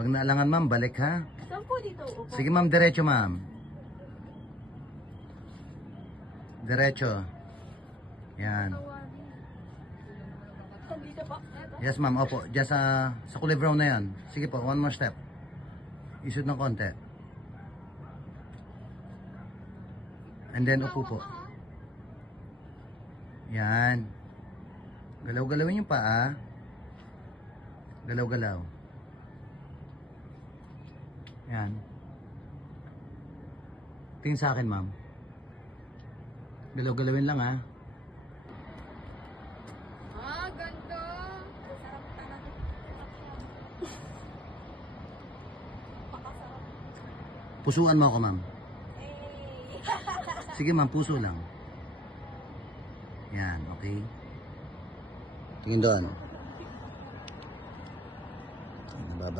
Pag naalangan ma'am, balik ha. Saan po dito? Upo. Sige ma'am, diretso ma'am. Diretso. Yan. Dito po. Yes ma'am, opo. Diyan sa kulay brown na yan. Sige po, one more step. Isod ng konti. And then upo po. Yan. Galaw-galawin yung paa. Galaw-galaw. Yan. Tingin sa akin ma'am. Galaw-galawin lang ha. Ganda. Pusuan mo ako ma'am. Sige ma'am, puso lang. Yan, okay. Tingin doon. Baba.